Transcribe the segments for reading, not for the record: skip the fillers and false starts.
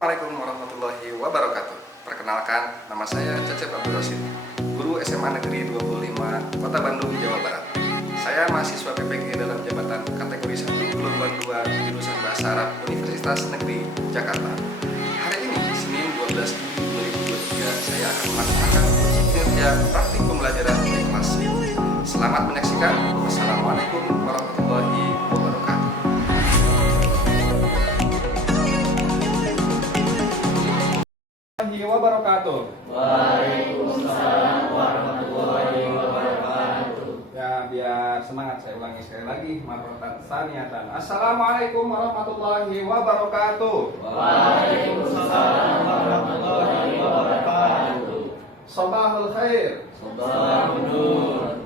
Assalamualaikum warahmatullahi wabarakatuh. Perkenalkan, nama saya Cecep Abdul Rosid, guru SMA Negeri 25, Kota Bandung, Jawa Barat. Saya mahasiswa PPG dalam jabatan kategori 1 gelombang 2 jurusan Bahasa Arab Universitas Negeri Jakarta. Hari ini, Senin 12 Juli 2023, saya akan melaksanakan kinerja praktik pembelajaran di kelas 10. Selamat menyaksikan. Wassalamualaikum warahmatullahi wabarakatuh. Wabarakatuh. Waalaikumsalam warahmatullahi wabarakatuh. Ya, biar semangat saya ulangi sekali lagi marratan tsaniyatan. Assalamualaikum warahmatullahi wabarakatuh. Waalaikumsalam warahmatullahi wabarakatuh. Sabahul khair. Sabahun nur.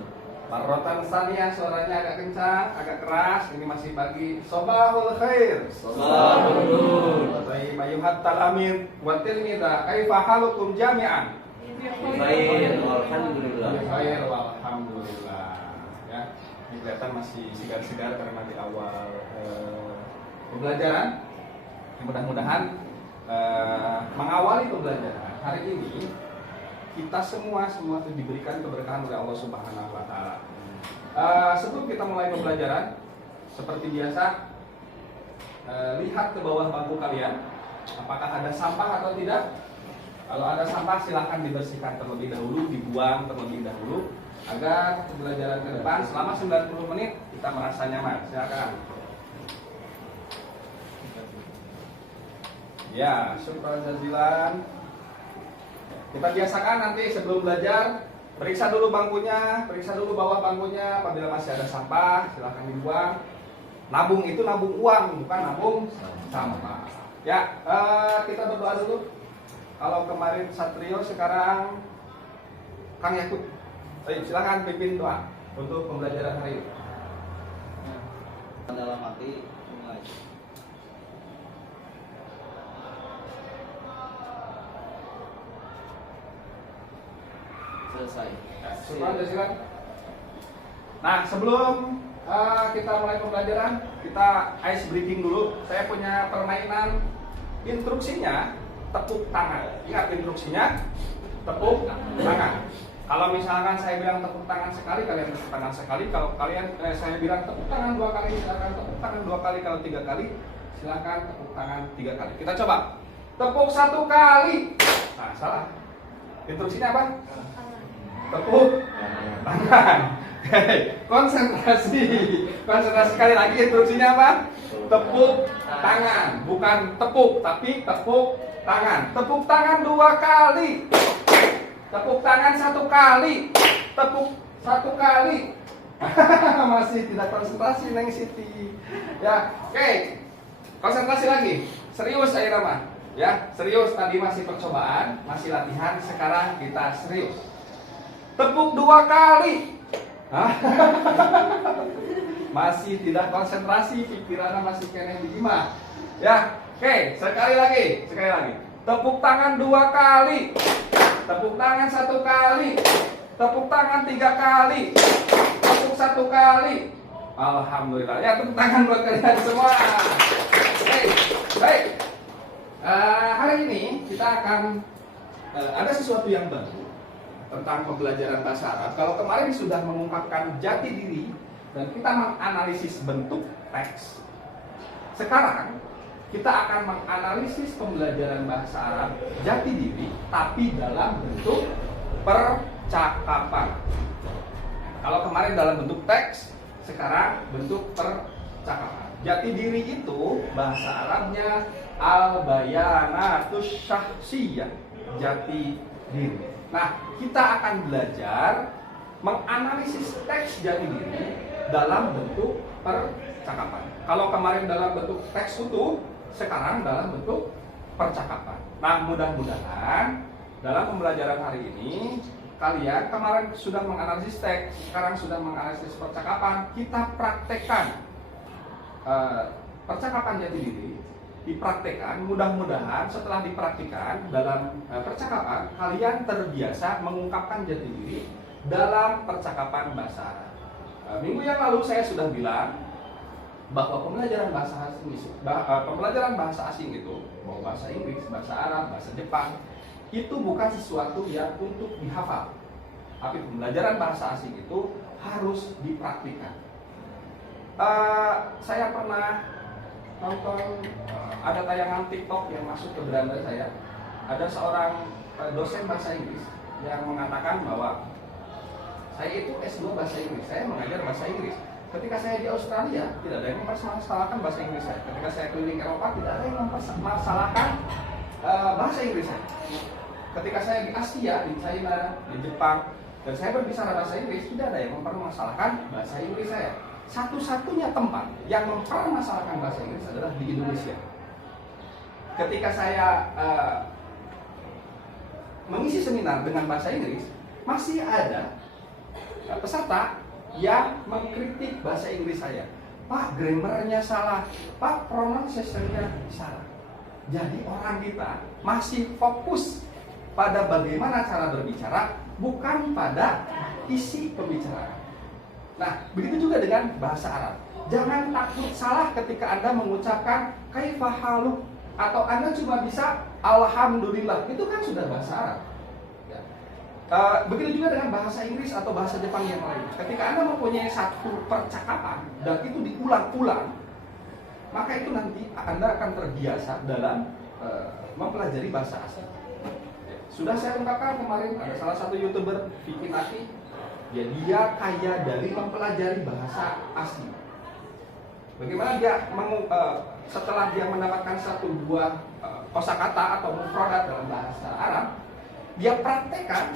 Marratan tsaniyah, suaranya agak kencang, agak keras. Ini masih pagi. Sabahul khair. Sabahun nur. Baik, ayuhat talamid wa tilmidha, kaifa halukum jami'an? Baik, alhamdulillah. Khair walhamdulillah. Ya, ini kelihatan masih segar-segar karena di awal pembelajaran. Mudah-mudahan mengawali pembelajaran hari ini kita semua itu diberikan keberkahan oleh Allah Subhanahu wa taala. Sebelum kita mulai pembelajaran, seperti biasa, lihat ke bawah bangku kalian, apakah ada sampah atau tidak. Kalau ada sampah silahkan dibersihkan terlebih dahulu, dibuang terlebih dahulu, agar pembelajaran ke depan selama 90 menit kita merasa nyaman. Silakan. Ya, syukran jazilan. Kita biasakan nanti sebelum belajar, periksa dulu bangkunya, periksa dulu bawah bangkunya. Apabila masih ada sampah, silahkan dibuang. Nabung itu nabung uang, bukan nabung sampah. Ya, kita berdoa dulu. Kalau kemarin Satrio, sekarang Kang Yakub. Baik, silakan pimpin doa untuk pembelajaran hari ini. Dalam hati mulai. Selesai. Syukran jazilan. Nah, sebelum kita mulai pembelajaran, kita ice breaking dulu. Saya punya permainan instruksinya tepuk tangan. Ingat instruksinya tepuk tangan. Kalau misalkan saya bilang tepuk tangan sekali, kalian tepuk tangan sekali. Kalau saya bilang tepuk tangan 2 kali, silakan tepuk tangan 2 kali. Kalau 3 kali, silakan tepuk tangan 3 kali. Kita coba. Tepuk 1 kali. Nah, salah. Instruksinya apa? Tepuk tangan. Konsentrasi. Konsentrasi sekali lagi, instruksinya apa? Tepuk tangan, bukan tepuk, tapi tepuk tangan. Tepuk tangan 2 kali. Tepuk tangan 1 kali. Tepuk 1 kali. Masih tidak konsentrasi Neng Siti. Ya, oke. Konsentrasi lagi. Serius Ayo Rama. Ya, serius, tadi masih percobaan, masih latihan, sekarang kita serius. Tepuk 2 kali. Masih tidak konsentrasi, pikirannya masih kena di imah. Ya, oke, sekali lagi. Tepuk tangan 2 kali. Tepuk tangan 1 kali. Tepuk tangan 3 kali. Tepuk 1 kali. Alhamdulillah. Ya, tepuk tangan buat kalian semua. Oke, baik. Hari ini kita akan ada sesuatu yang baru tentang pembelajaran bahasa Arab. Kalau kemarin sudah mengungkapkan jati diri dan kita menganalisis bentuk teks, sekarang kita akan menganalisis pembelajaran bahasa Arab jati diri tapi dalam bentuk percakapan. Kalau kemarin dalam bentuk teks, sekarang bentuk percakapan. Jati diri itu bahasa Arabnya al-bayanatus syahsiyah, jati diri. Nah, kita akan belajar menganalisis teks jati diri dalam bentuk percakapan. Kalau kemarin dalam bentuk teks utuh, sekarang dalam bentuk percakapan. Nah, mudah-mudahan dalam pembelajaran hari ini kalian kemarin sudah menganalisis teks, sekarang sudah menganalisis percakapan. Kita praktekkan percakapan jati diri, dipraktekkan. Mudah-mudahan setelah dipraktikkan dalam percakapan, kalian terbiasa mengungkapkan jati diri dalam percakapan bahasa Arab. Minggu yang lalu saya sudah bilang bahwa pembelajaran bahasa asing itu, mau bahasa Inggris, bahasa Arab, bahasa Jepang, itu bukan sesuatu yang untuk dihafal. Tapi pembelajaran bahasa asing itu harus dipraktikkan. Saya pernah nonton ada tayangan TikTok yang masuk ke beranda saya. Ada seorang dosen bahasa Inggris yang mengatakan bahwa saya itu S2 bahasa Inggris, saya mengajar bahasa Inggris. Ketika saya di Australia, tidak ada yang mempermasalahkan bahasa Inggris saya. Ketika saya keliling Eropa, tidak ada yang mempermasalahkan bahasa Inggris saya. Ketika saya di Asia, di China, di Jepang, dan saya berbicara bahasa Inggris, tidak ada yang mempermasalahkan bahasa Inggris saya. Satu-satunya tempat yang mempermasalahkan bahasa Inggris adalah di Indonesia. Ketika saya mengisi seminar dengan bahasa Inggris, masih ada peserta yang mengkritik bahasa Inggris saya. Pak, grammarnya salah, Pak, pronunciation-nya salah. Jadi orang kita masih fokus pada bagaimana cara berbicara, bukan pada isi pembicaraan. Nah, begitu juga dengan bahasa Arab. Jangan takut salah ketika Anda mengucapkan kaifa haluk, atau Anda cuma bisa alhamdulillah. Itu kan sudah bahasa Arab. Begitu juga dengan bahasa Inggris atau bahasa Jepang yang lain. Ketika Anda mempunyai satu percakapan dan itu diulang-ulang, maka itu nanti Anda akan terbiasa dalam mempelajari bahasa asing. Sudah saya ungkapkan kemarin, ada salah satu YouTuber, Vicky Naki, ya, dia kaya dari mempelajari bahasa asing. Bagaimana dia setelah dia mendapatkan satu buah kosakata atau mufradat dalam bahasa Arab, dia praktekkan.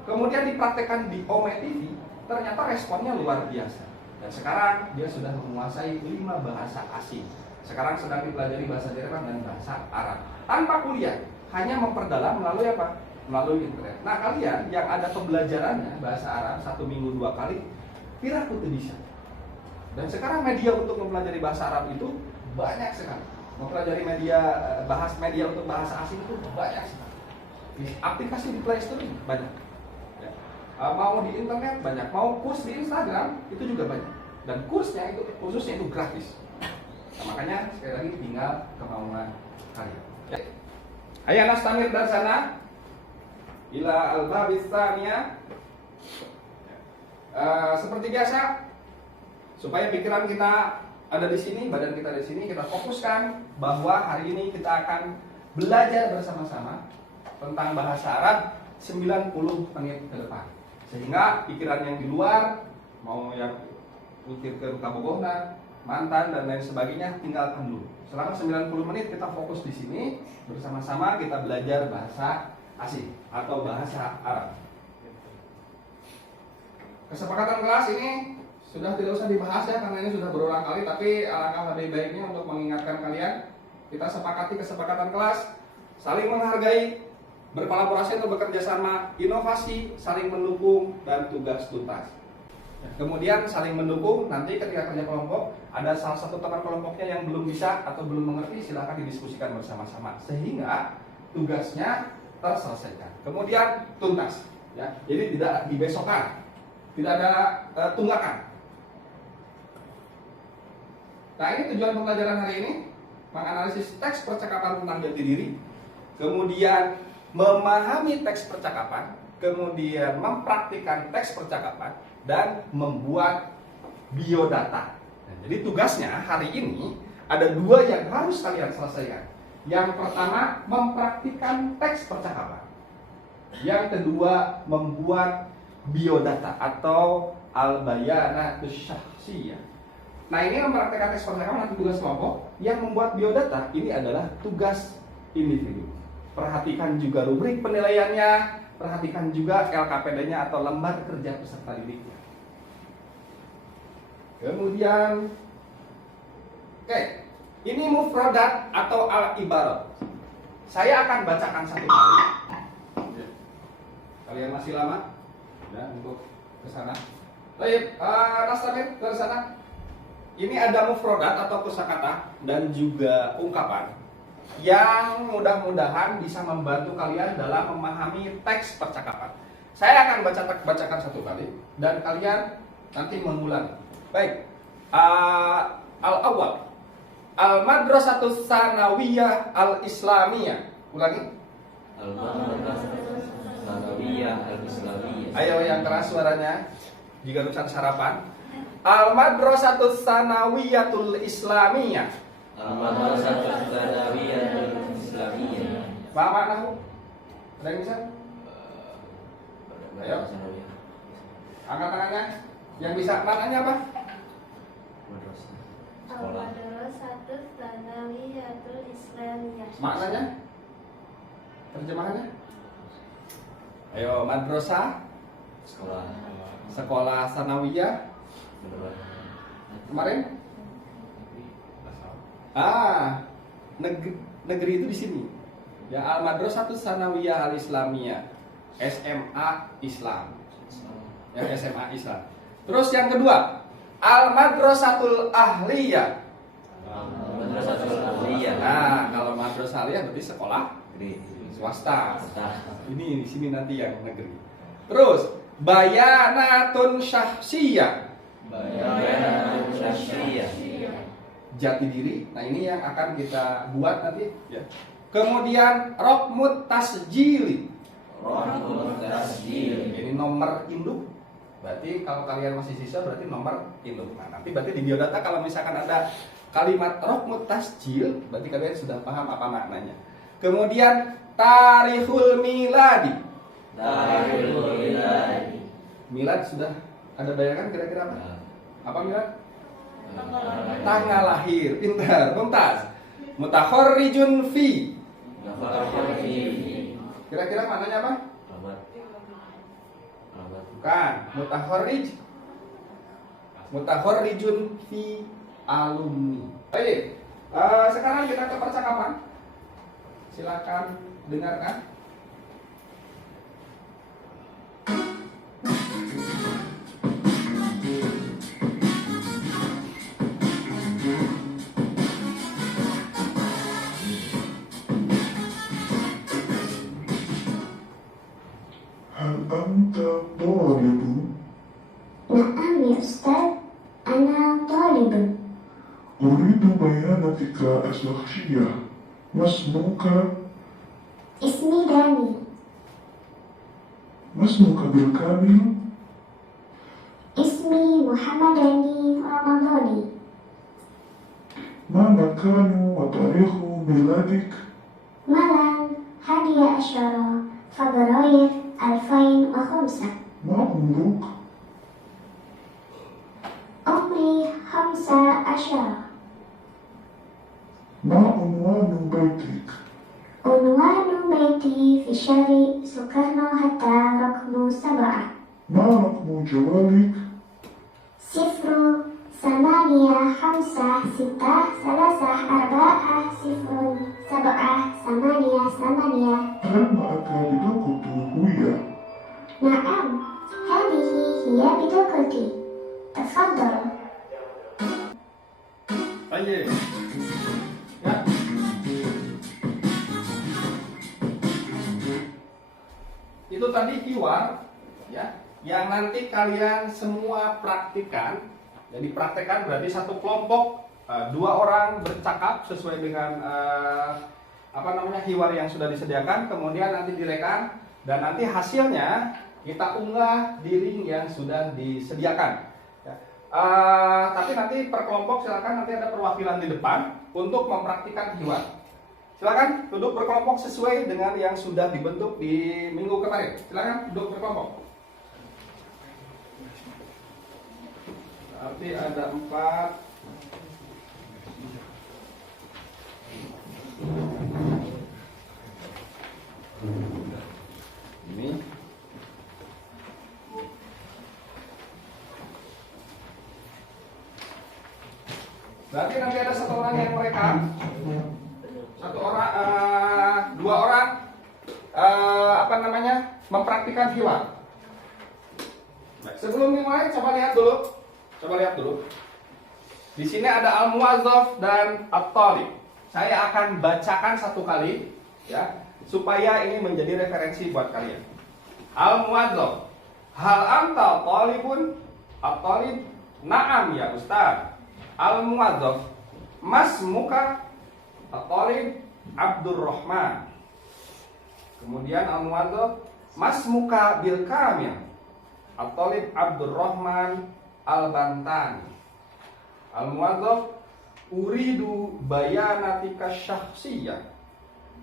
Kemudian dipraktekkan di Ome TV, ternyata responnya luar biasa. Dan sekarang dia sudah menguasai 5 bahasa asing. Sekarang sedang dipelajari bahasa Jerman dan bahasa Arab. Tanpa kuliah, hanya memperdalam melalui apa? Melalui internet. Nah, kalian yang ada pembelajarannya bahasa Arab 1 minggu 2 kali, kira kutu bisa. Dan sekarang media untuk mempelajari bahasa Arab itu banyak sekali. Mempelajari media untuk bahasa asing itu banyak sekali. Aplikasi di Play Store banyak. Mau di internet banyak, mau kurs di Instagram itu juga banyak, dan kursnya itu khususnya itu gratis. Nah, makanya sekali lagi tinggal kemauan kalian. Ayo nastamir dari sana ila al-babis tsaniyah. Seperti biasa, supaya pikiran kita ada di sini, badan kita di sini, kita fokuskan bahwa hari ini kita akan belajar bersama-sama tentang bahasa Arab 90 menit ke depan. Sehingga pikiran yang di luar, mau yang utir ke kabogohna, mantan dan lain sebagainya, tinggalkan dulu. Selama 90 menit kita fokus di sini, bersama-sama kita belajar bahasa asing atau bahasa Arab. Kesepakatan kelas ini sudah tidak usah dibahas ya, karena ini sudah berulang kali, tapi alangkah lebih baiknya untuk mengingatkan kalian, kita sepakati kesepakatan kelas, saling menghargai, berkolaborasi atau bekerja sama, inovasi, saling mendukung, dan tugas tuntas. Kemudian saling mendukung, nanti ketika kerja kelompok, ada salah satu teman kelompoknya yang belum bisa atau belum mengerti, silahkan didiskusikan bersama-sama sehingga tugasnya terselesaikan. Kemudian tuntas, ya, jadi tidak dibesokkan, tidak ada tunggakan. Nah, ini tujuan pembelajaran hari ini, menganalisis teks percakapan tentang jati diri, kemudian memahami teks percakapan, kemudian mempraktikkan teks percakapan, dan membuat biodata. Nah, jadi tugasnya hari ini ada 2 yang harus kalian selesaikan. Yang pertama, mempraktikkan teks percakapan. Yang kedua, membuat biodata atau al-bayanatus syakhsiyah. Nah, ini mempraktikkan teks percakapan nanti tugas kelompok. Yang membuat biodata ini adalah tugas individu. Perhatikan juga rubrik penilaiannya, perhatikan juga LKPD-nya atau lembar kerja peserta didiknya. Kemudian, ini mufradat atau al-ibarat. Saya akan bacakan satu kali. Kalian masih lama? Ya, untuk ke sana. Baik, Nastamir ke sana. Ini ada mufradat atau kosakata dan juga ungkapan yang mudah-mudahan bisa membantu kalian dalam memahami teks percakapan. Saya akan bacakan satu kali dan kalian nanti mengulang. Baik, Al-awwal, Al-Madrasatus Sanawiyah Al-Islamiyah. Ulangi. Al-Madrasah Sanawiyah Al-Islamiyah. Ayo yang keras suaranya. Jika urusan sarapan. Al-Madrasatus Sanawiyatul Islamiyah. Al-Madrasah Sanawiyah Al-Islamiyah. Paham maknamu? Ada yang bisa? Ayo. Angkat tangannya. Yang bisa maknanya apa? Madrasah. Sekolah. Al-Madrasatus Sanawiyatul Islamiyah. Maknanya? Terjemahannya? Ayo, madrasah, Sekolah. sekolah sanawiyah. Kemarin? Negeri itu di sini. Ya, Al-Madrasatus Sanawiyah Al-Islamiyah. SMA Islam. Ya, SMA Islam. Terus yang kedua, Al-Madrasatul Ahliyah. Madrasatul Ahliyah. Nah, kalau madrasah ahliyah berarti sekolah Negeri. swasta. Swasta. Ini di sini nanti yang negeri. Terus Bayanatun Syahsiyah. Bayanatun Syahsiyah. Jati diri. Nah, ini yang akan kita buat nanti ya. Kemudian Rokmut Tasjili. Rohul Tasjil. Ini nomor induk. Berarti kalau kalian masih siswa berarti nomor induk. Nah, nanti berarti di biodata kalau misalkan ada kalimat Rokmut Tasjil, berarti kalian sudah paham apa maknanya. Kemudian Tarikhul Miladi. Tarikhul Miladi. Milad sudah ada bayangan kira-kira apa? Apa milad? Tanggal Tanggal lahir. Pintar, tuntas. Mutakhorrijun fi. Kira-kira maknanya apa? Bukan. Mutakhorrijun fi alumni. Baik. Sekarang kita ke percakapan. Silakan dengarkan. هل أنت طالب؟ Naam ya Ustaz, ana talib. أريد بياناتك الشخصية. ما اسمك؟ Ismi Dani. ما اسمك بالكامل؟ Ismi Muhammad Dani Ramadhani. ما مكان وتاريخ ميلادك؟ Malang 11 Februari 2005. ما عمرك؟ Umri 15. ما عنوان بيتك؟ Unwanu baiti fi syari Soekarno Hatta رقم 7. ما رقم جوالك؟ 0 8 0 7 8 8. هل معك بطاقة هوية؟ نعم، هذه هي بطاقتي. تفضل. Baik. Ya. Itu tadi hiwar ya, yang nanti kalian semua praktikan. Jadi praktekkan berarti satu kelompok 2 orang bercakap sesuai dengan hiwar yang sudah disediakan, kemudian nanti direkam dan nanti hasilnya kita unggah di link yang sudah disediakan. Ya. Tapi nanti per kelompok silakan, nanti ada perwakilan di depan untuk mempraktikkan hiwar. Silakan duduk berkelompok sesuai dengan yang sudah dibentuk di minggu kemarin. Silakan duduk berkelompok. Berarti ada 4. Ini. Berarti nanti ada 1 orang yang merekam. 1 orang, 2 orang mempraktikkan hiwar. Baik, sebelum dimulai coba lihat dulu. Di sini ada al-muwazzaf dan at-talib. Saya akan bacakan 1 kali ya, supaya ini menjadi referensi buat kalian. Al-muwazzaf, hal anta talibun? At-talib, na'am ya Ustaz. Al-muwadzaf masmuka at-talib Abdurrahman. Kemudian al-muwadzaf masmuka bil kamil at-talib Abdurrahman al-Bantani. Al-muwadzaf uridu bayanatika syakhsiyah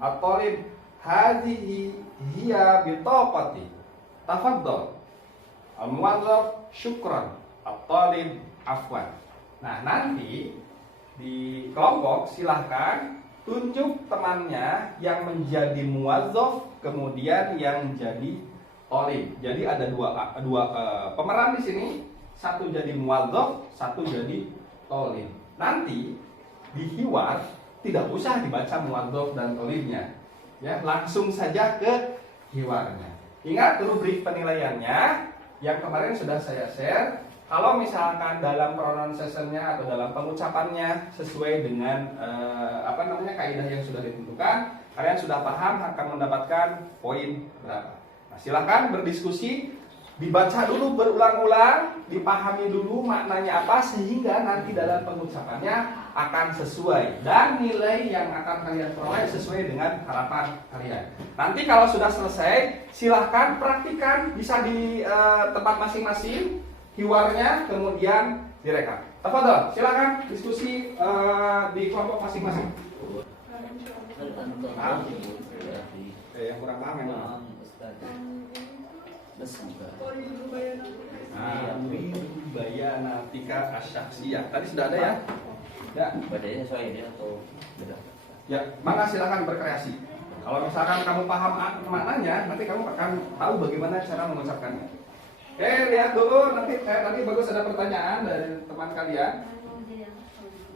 at-talib hadhihi hiya bitaqati tafaddal. Al-muwadzaf syukran at-talib afwan. Nah, nanti di kelompok silahkan tunjuk temannya yang menjadi muwadzaf, kemudian yang jadi talib. Jadi ada dua pemeran di sini, satu jadi muwadzaf, satu jadi talib. Nanti di hiwar tidak usah dibaca muwadzaf dan talibnya, ya langsung saja ke hiwarnya. Ingat rubrik penilaiannya yang kemarin sudah saya share. Kalau misalkan dalam pronunciation-nya atau dalam pengucapannya sesuai dengan kaidah yang sudah ditentukan, kalian sudah paham akan mendapatkan poin berapa. Nah, silahkan berdiskusi, dibaca dulu berulang-ulang, dipahami dulu maknanya apa sehingga nanti dalam pengucapannya akan sesuai dan nilai yang akan kalian peroleh sesuai dengan harapan kalian. Nanti kalau sudah selesai, silahkan praktikan, bisa di tempat masing-masing hiwarnya, kemudian direkam. Tafadhol, silakan diskusi di kelompok masing-masing. Yang kurang paham memang. Bayanatika asyaksiyah. Tadi sudah ada ya? Ya. Bacanya sesuai ini atau beda? Ya, maka silakan berkreasi. Kalau misalkan kamu paham maknanya, nanti kamu akan tahu bagaimana cara mengucapkannya. Lihat dulu, nanti tadi bagus ada pertanyaan dari teman kalian.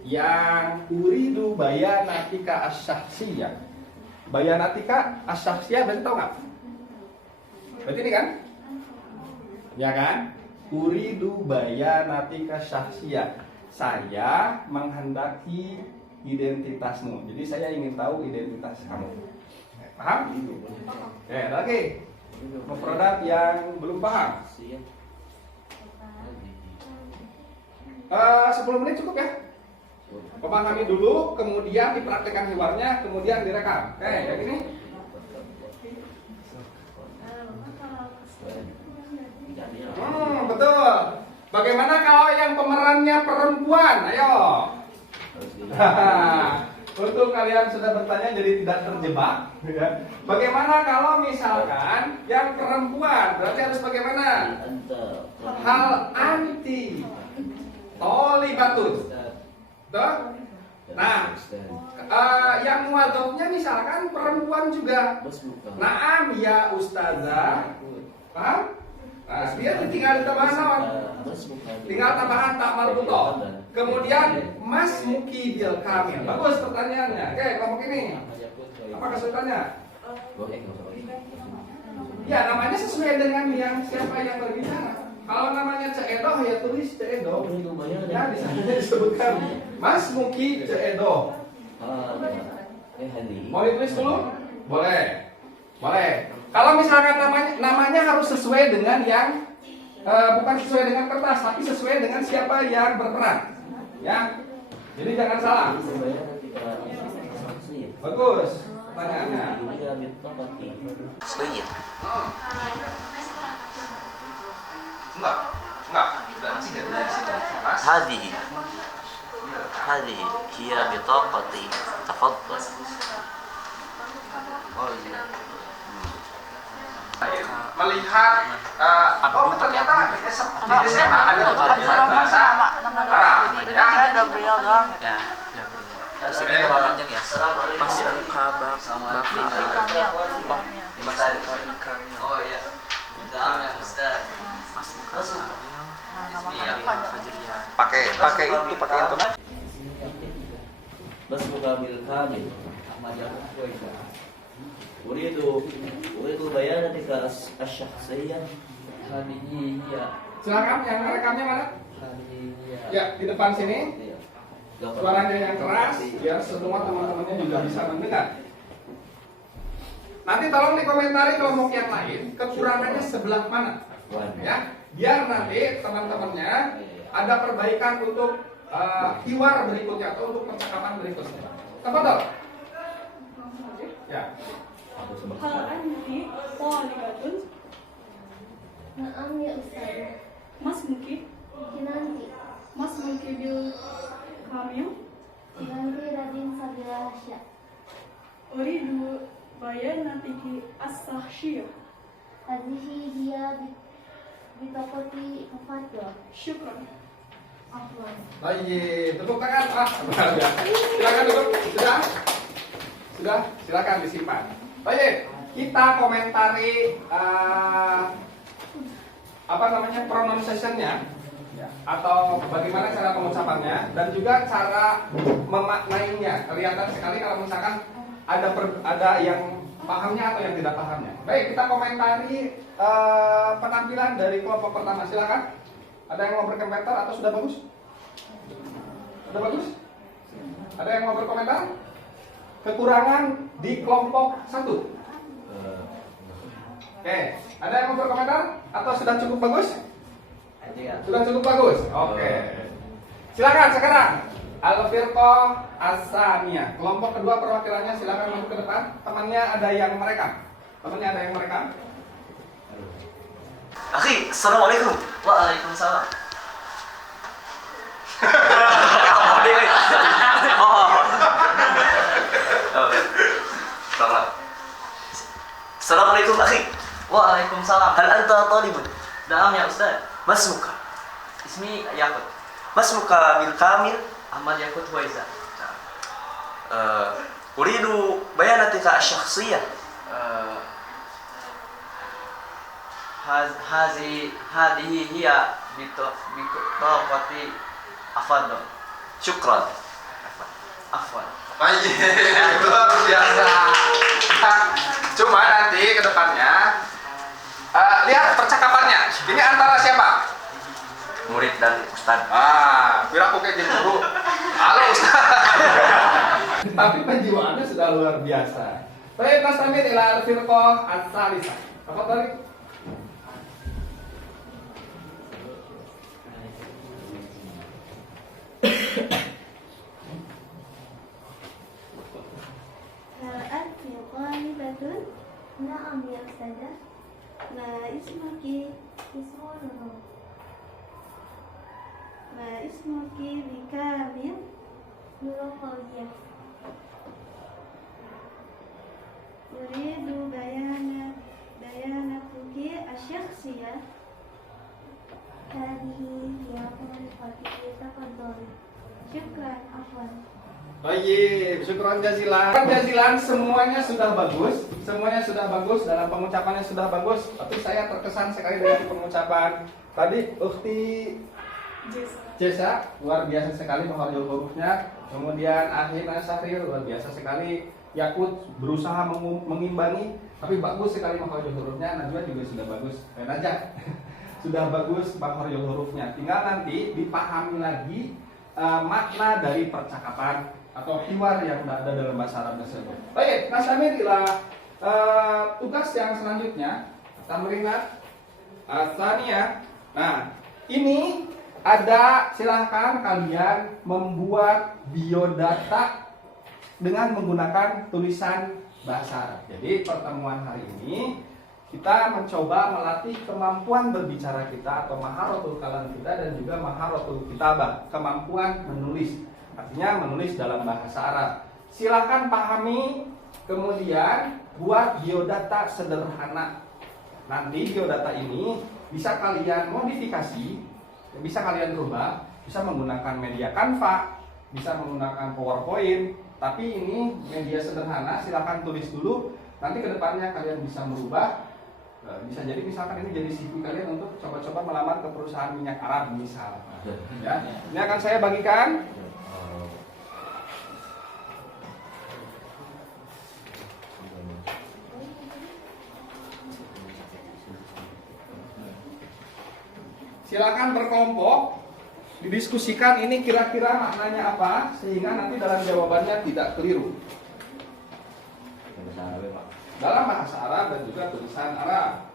Yang uridu bayanatika asyaksiyah. Bayanatika asyaksiyah berarti tahu nggak? Berarti ini kan? Ya kan? Uridu bayanatika syaksiyah. Saya menghendaki identitasmu. Jadi saya ingin tahu identitas kamu. Paham? Lagi. Mufradat yang belum paham. 10 menit cukup ya. Pemahami dulu, kemudian dipraktekkan hiwarnya, kemudian direkam. Yang ini. Betul. Bagaimana kalau yang pemerannya perempuan? Ayo. Untuk kalian sudah bertanya jadi tidak terjebak. Bagaimana kalau misalkan yang perempuan? Berarti harus bagaimana? Hal anti tolibatun. Tuh. Nah, yang muwadzafnya misalkan perempuan juga. Naam ya ustazah. Paham? Nah, dia tinggal tambahan naon? Tinggal tambahan tak marbutoh. Kemudian mas muki bil kamil. Bagus pertanyaannya. Oke, kelompok ini. Apa kesulitannya? Ya, namanya sesuai dengan yang siapa yang berbicara. Kalau namanya Ceedoh ya tulis Ceedoh. Ya, di sana disebutkan mas muki Ceedoh. Mau ditulis dulu? Boleh. Boleh. Kalau misalkan namanya harus sesuai dengan yang bukan sesuai dengan kertas, tapi sesuai dengan siapa yang berperan. Ya. Jadi jangan salah. Bagus pertanyaannya. هذه هي بطاقتي تفضل. Melihat ternyata di SMA ada bahasa Arab. Ya. Ini panjang ya. Masih kabar sama Oh iya. Pakai itu. Bas mukabil kamil. Ahmad Yaqub. Uridu bayanatika asyakhsiyah. Hadihi hiya. Silakan yang rekamnya mana? Hadihi hiya. Ya, di depan sini. Suaranya yang keras, biar semua teman-temannya juga bisa mendengar. Nanti tolong dikomentari kelompok yang lain kekurangannya sebelah mana, ya? Biar nanti teman-temannya ada perbaikan untuk hiwar berikutnya atau untuk percakapan berikutnya. Tafadhol. Ya. هل أنت طالبة؟ نعم يا أستاذة. ما اسمك؟ كنانتي. ما اسمك بالكامل؟ كنانتي رادين صغيرة أشياء. أريد بياناتك الشخصية. هذه هي بطاقتي تفضل. شكرا. عفوا. Baik, tepuk tangan. Silakan duduk. Sudah, silakan disimpan. Baik, kita komentari pronunciation-nya ya, atau bagaimana cara pengucapannya dan juga cara memaknainya. Kelihatan sekali kalau misalkan ada yang pahamnya atau yang tidak pahamnya. Baik, kita komentari penampilan dari kelompok pertama. Silakan. Ada yang mau berkomentar atau sudah bagus? Sudah bagus? Ada yang mau berkomentar? Kekurangan di kelompok 1. Oke, ada yang mau berkomentar atau sudah cukup bagus? Sudah cukup bagus. Oke. Silakan sekarang Al-Firqah As-Saniyah. Kelompok kedua perwakilannya silakan masuk ke depan. Temannya ada yang merekam. Akhi, assalamualaikum. Waalaikumsalam. Assalamualaikum akhi. Waalaikumsalam. Hal anta talibun? Naam ya Ustaz. Masmuka? Ismi Yakut. Masmuka bil kamil? Ahmad Yakut Waiza. Uridu bayanatika asy-syakhsiyah. هذه هي بطاقتي أفضل. Syukran. Afwan. Luar biasa. Cuma nanti ke depannya lihat percakapannya. Ini antara siapa? Murid dan ustaz. Biar aku kayak jadi guru. Halo Ustaz. Tapi penjiwaannya sudah luar biasa. Baik, Mas Tamir ila al-firqah as-salisah. Apa tadi? هل أنت طالبة؟ نعم يا أستاذة. ما اسمك؟ اسمه نور. ما اسمك بكامل؟ نور قوية. أريد بياناتك الشخصية. هذه هي طريقتي. تفضل. شكرا. عفوا. Baik, syukran jazilan. Semuanya sudah bagus dalam pengucapannya sudah bagus. Tapi saya terkesan sekali dengan pengucapan tadi Ukhti Jesa, luar biasa sekali menghafal hurufnya. Kemudian Akhina Syahril luar biasa sekali. Yakut berusaha mengimbangi, tapi bagus sekali menghafal hurufnya. Najwa juga sudah bagus. Najah sudah bagus menghafal hurufnya. Tinggal nanti dipahami lagi makna dari percakapan atau hiwar yang ada dalam bahasa Arab tersebut. Baik, Mas Amir ila tugas yang selanjutnya tamrinat As-Saniyah. Nah, ini ada, silahkan kalian membuat biodata dengan menggunakan tulisan bahasa Arab. Jadi pertemuan hari ini kita mencoba melatih kemampuan berbicara kita atau maharatul kalam kita dan juga maharatul kitabah, kemampuan menulis. Artinya menulis dalam bahasa Arab. Silakan pahami, kemudian buat biodata sederhana. Nanti biodata ini bisa kalian modifikasi, bisa kalian rubah, bisa menggunakan media Canva, bisa menggunakan PowerPoint. Tapi ini media sederhana, silakan tulis dulu. Nanti kedepannya kalian bisa merubah. Bisa jadi misalkan ini jadi CV kalian untuk coba-coba melamar ke perusahaan minyak Arab misal. Ya, ini akan saya bagikan. Silakan berkelompok, didiskusikan ini kira-kira maknanya apa sehingga nanti dalam jawabannya tidak keliru. Dalam bahasa Arab dan juga tulisan Arab.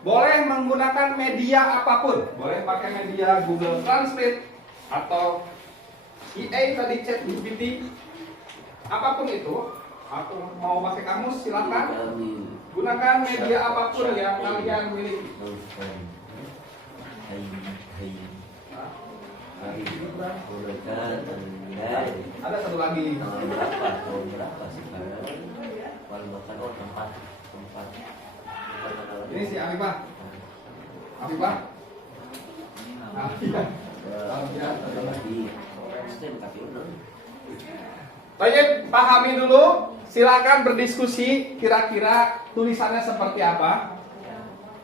boleh menggunakan media apapun, boleh pakai media Google Translate atau EA tadi ChatGPT, apapun itu, atau mau pakai kamus silakan. Gunakan media apapun yang kalian miliki. Ada satu lagi. Ini si Afifah. Afifah. Baik, pahami dulu. Silakan berdiskusi. Kira-kira tulisannya seperti apa?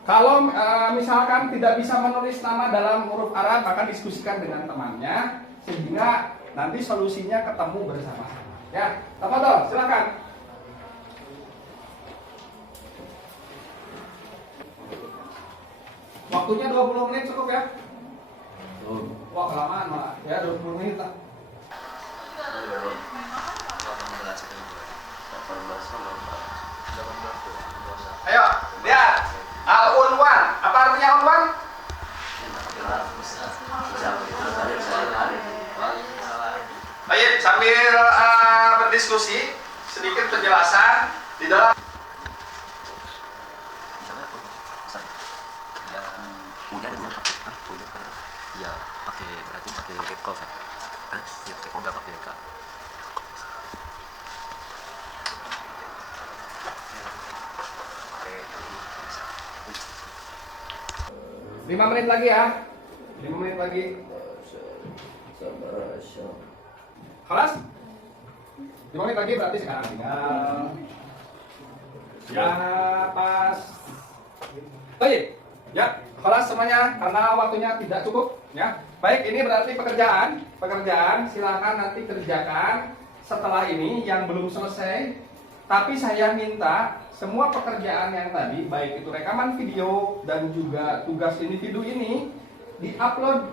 Kalau misalkan tidak bisa menulis nama dalam huruf Arab, maka diskusikan dengan temannya sehingga nanti solusinya ketemu bersama-sama. Ya, tafadhol, silakan. Waktunya 20 menit cukup ya? Wah, kelamaan malah. Ya, 20 menit lah. Ayo, lihat. Al-unwan. Apa artinya unwan? Baik, sambil berdiskusi sedikit penjelasan di dalam. Punya dengan punya kan? Ya, berarti pakai rekor kan? Ya, rekor nggak pakai rekor. 5 menit lagi ya. 5 menit lagi. Kelas? 5 menit lagi berarti sekarang tinggal. Ya, pas. Baik. Ya, kelas semuanya karena waktunya tidak cukup ya. Baik, ini berarti pekerjaan silakan nanti kerjakan setelah ini yang belum selesai. Tapi saya minta semua pekerjaan yang tadi, baik itu rekaman video dan juga tugas individu ini diupload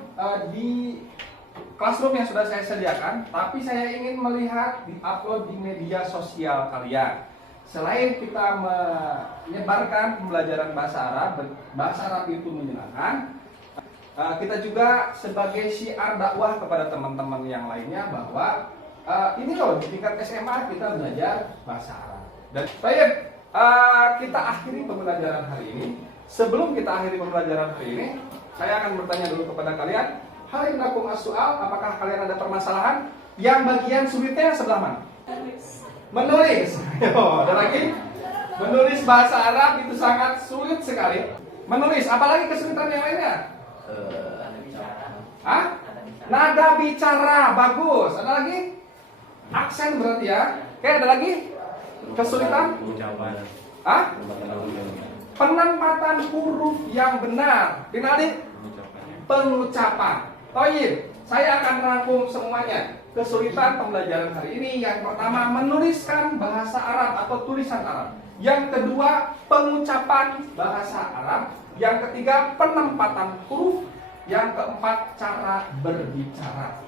di Classroom yang sudah saya sediakan. Tapi saya ingin melihat diupload di media sosial kalian. Selain kita menyebarkan pembelajaran bahasa Arab itu menyenangkan, kita juga sebagai syiar dakwah kepada teman-teman yang lainnya bahwa ini loh di tingkat SMA kita belajar bahasa Arab. Dan baik, kita akhiri pembelajaran hari ini. Sebelum kita akhiri pembelajaran hari ini, saya akan bertanya dulu kepada kalian. Hal indakum as-su'al, apakah kalian ada permasalahan? Yang bagian sulitnya sebelah mana? Menulis. Yo, ada lagi? Menulis bahasa Arab itu sangat sulit sekali. Menulis, apalagi kesulitan yang lainnya? Hah? Nada bicara, bagus. Ada lagi? Aksen berarti ya. Oke, ada lagi? Kesulitan? Hah? Penempatan huruf yang benar. Finali? Pengucapan. Toyib, saya akan rangkum semuanya. Kesulitan pembelajaran hari ini, yang pertama menuliskan bahasa Arab atau tulisan Arab. Yang kedua, pengucapan bahasa Arab. Yang ketiga, penempatan huruf. Yang keempat, cara berbicara.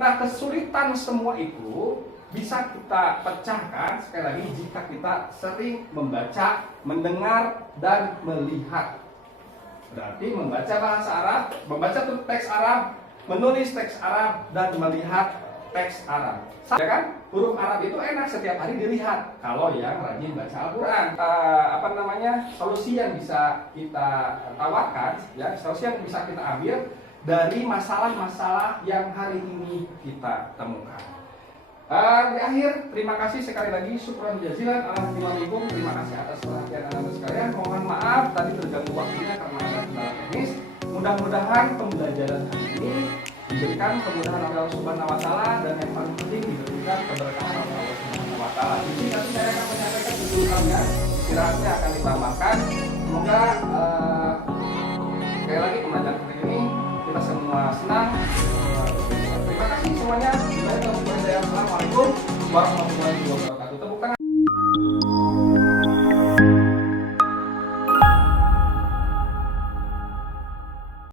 Nah, kesulitan semua itu bisa kita pecahkan sekali lagi jika kita sering membaca, mendengar, dan melihat. Berarti membaca bahasa Arab, membaca teks Arab, menulis teks Arab, dan melihat teks Arab. Ya kan? Huruf Arab itu enak setiap hari dilihat. Kalau yang rajin baca Al-Quran, solusi yang bisa kita tawarkan, ya, solusi yang bisa kita ambil dari masalah-masalah yang hari ini kita temukan. Di akhir, terima kasih sekali lagi, syukran jazilan alhamdulillah. Terima kasih atas perhatian anda sekalian. Mohon maaf tadi terganggu waktunya karena ada kendala teknis. Mudah-mudahan pembelajaran hari ini diberikan kemudahan oleh Allah Subhanahu wa taala, dan yang paling penting diberikan keberkahan oleh Allah Subhanahu wa taala. Di sini nanti saya akan menyampaikan tujuannya, istirahatnya akan ditambahkan. Semoga sekali lagi pembelajaran hari ini kita semua senang. Terima kasih semuanya. Assalamualaikum warahmatullahi wabarakatuh.